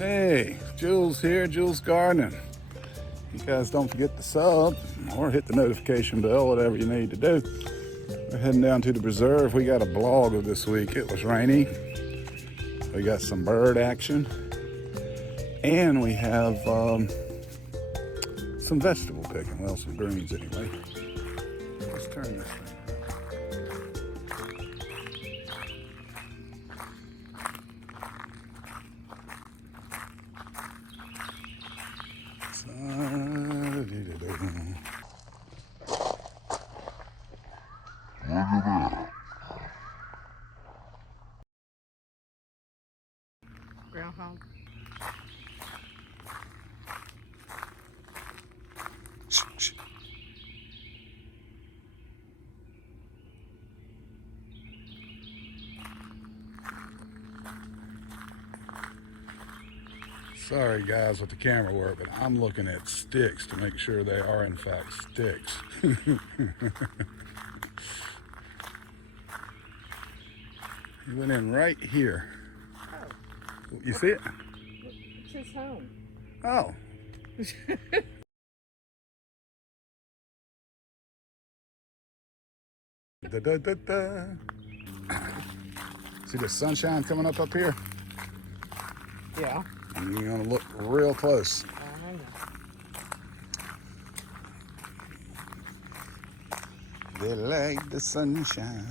Hey, Jules here, Jules Gardening. You guys don't forget to sub or hit the notification bell, whatever you need to do. We're heading down to the preserve. We got a blog of this week. It was rainy. We got some bird action. And we have some vegetable picking. Well, some greens anyway. Let's turn this thing. Groundhog. Shh. Sorry guys with the camera work, but I'm looking at sticks to make sure they are in fact sticks. He went in right here. Oh. You see it? It's his home. Oh. Da, da, da, da. See the sunshine coming up here? Yeah. And you're gonna look real close. I know. They like the sunshine.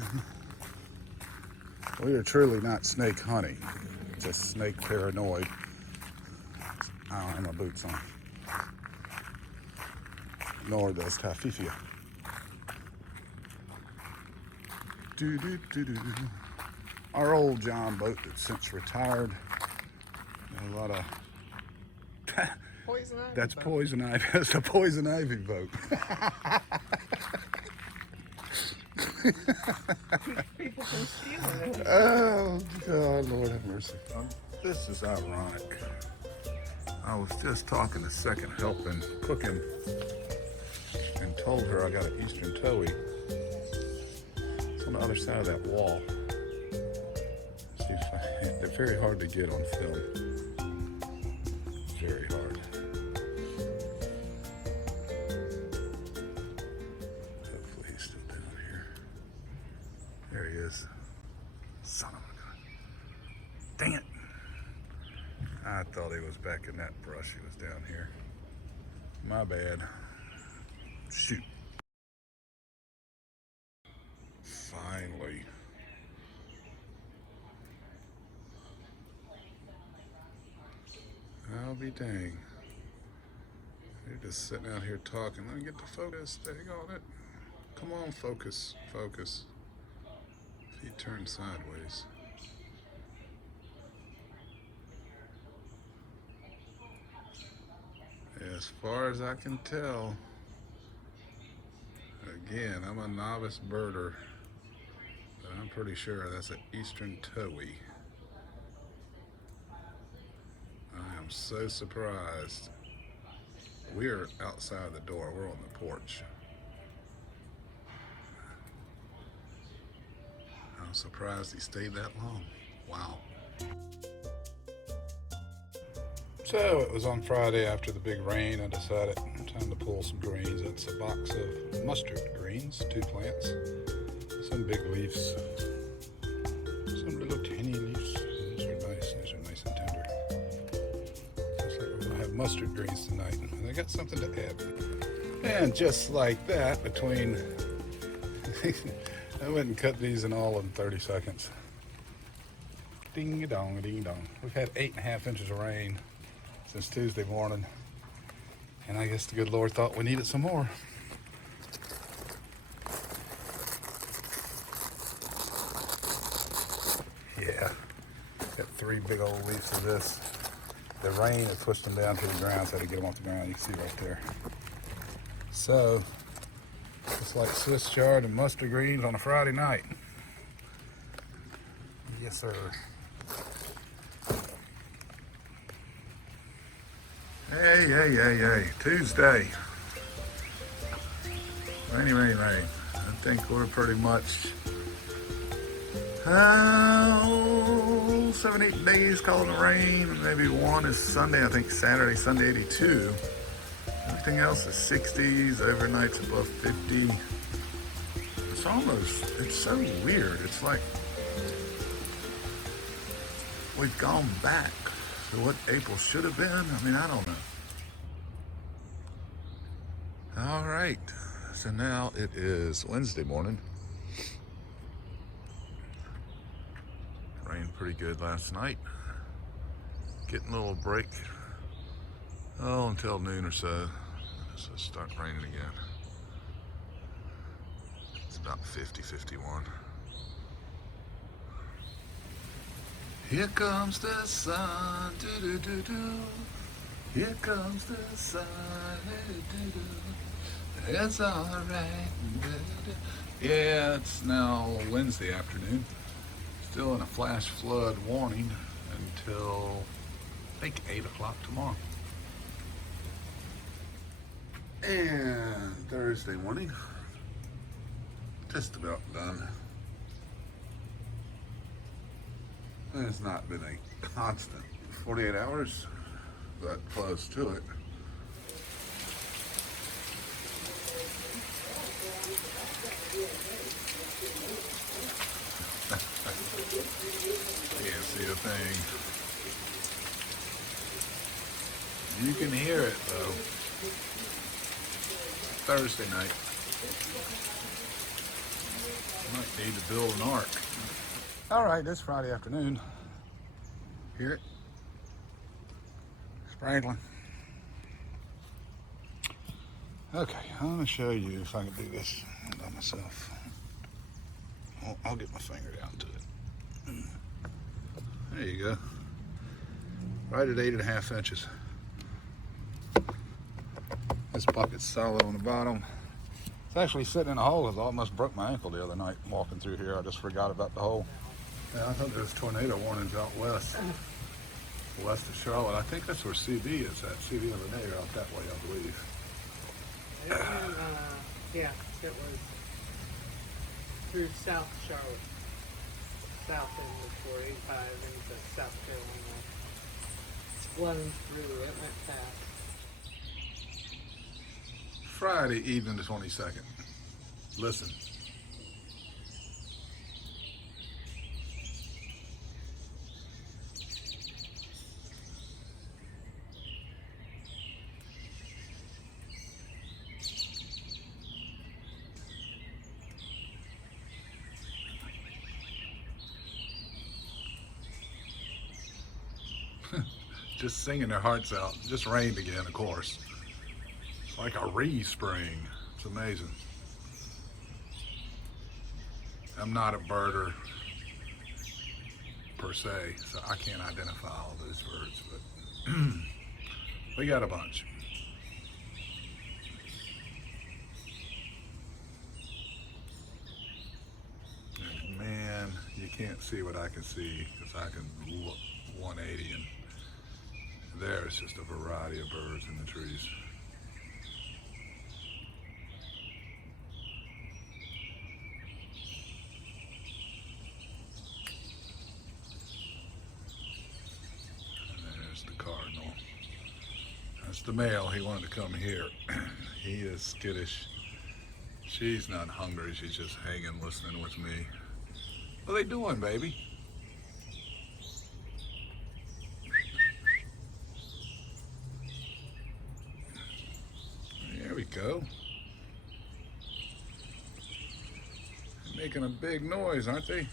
We are truly not snake hunting, just snake paranoid. I don't have my boots on. Nor does Tafifia. Our old John boat that's since retired. A lot of Poison ivy. that's boat. poison ivy. That's a poison ivy boat. People can steal it. Oh God, Lord have mercy. This is ironic. I was just talking to second helping cooking and told her I got an Eastern Towhee. It's on the other side of that wall. They're very hard to get on film. Very hard. Hopefully he's still down here. There he is. Son of a gun. Dang it. I thought he was back in that brush. He was down here. My bad. Shoot. Finally. I'll be dang. You're just sitting out here talking. Let me get the focus. Dang on it. Come on, focus. Focus. Feet turn sideways. As far as I can tell, again, I'm a novice birder, but I'm pretty sure that's an Eastern Towhee. I am so surprised. We're outside the door. We're on the porch. I'm surprised he stayed that long. Wow. So it was on Friday after the big rain. I decided time to pull some greens. It's a box of mustard greens, 2 plants, some big leaves, some little tiny leaves. These are nice. These are nice and tender. Looks like we're gonna have mustard greens tonight, and I got something to add. And just like that, between I went and cut these in all in 30 seconds. Ding dong, ding dong. We've had 8.5 inches of rain since Tuesday morning, and I guess the good Lord thought we needed some more. Yeah, got 3 big old leaves of this. The rain had pushed them down to the ground, so I had to get them off the ground. You can see right there. So, it's like Swiss chard and mustard greens on a Friday night. Yes, sir. Hey. Tuesday. Rainy. I think we're pretty much Oh, 7, 8 days calling the rain. Maybe one is Sunday. I think Saturday, Sunday 82. Everything else is 60s. Overnight's above 50. It's so weird. It's like we've gone back to what April should have been. I mean, I don't know. All right. So now it is Wednesday morning. Rained pretty good last night. Getting a little break. Oh, until noon or so. So it starts raining again. It's about 50, 51. Here comes the sun, do-do-do-do. Here comes the sun, do-do-do-do. It's all right. Yeah, it's now Wednesday afternoon. Still in a flash flood warning until I think 8 o'clock tomorrow. And Thursday morning, just about done. It's not been a constant 48 hours, but close to it. Can't see a thing. You can hear it though. Thursday night. Might need to build an ark. All right, it's Friday afternoon. Hear it? Sprinkling. Okay, I'm gonna show you if I can do this by myself. I'll get my finger down to it. There you go. Right at 8.5 inches. This bucket's solid on the bottom. It's actually sitting in a hole because I almost broke my ankle the other night walking through here. I just forgot about the hole. Yeah, I thought there was tornado warnings out west of Charlotte. I think that's where CB is at. CB and Renee are out that way, I believe. Yeah, it was through South Charlotte. South end of 485 into South Carolina. Blown through, it went fast. Friday evening the 22nd. Listen. Just singing their hearts out. Just rained again, of course. It's like a re-spring. It's amazing. I'm not a birder per se, so I can't identify all those birds, but we got a bunch. And man, you can't see what I can see because I can look 180 and there's just a variety of birds in the trees. And there's the cardinal. That's the male. He wanted to come here. He is skittish. She's not hungry. She's just hanging, listening with me. What are they doing, baby? There we go. Making a big noise, aren't they?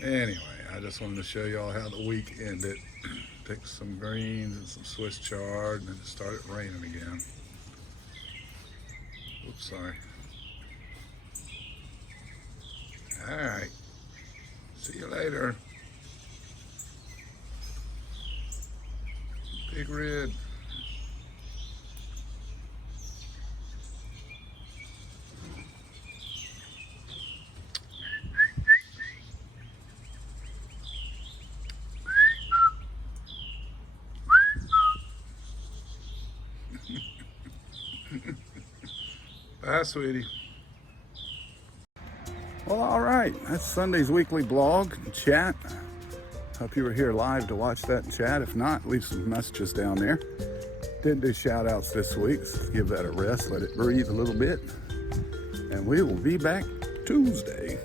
Anyway, I just wanted to show y'all how the week ended. Picked some greens and some Swiss chard, and then it started raining again. Oops, sorry. All right. See you later. Big red. Bye, sweetie. Well, all right. That's Sunday's weekly blog and chat. Hope you were here live to watch that chat. If not, leave some messages down there. Didn't do shout outs this week. So give that a rest. Let it breathe a little bit. And we will be back Tuesday.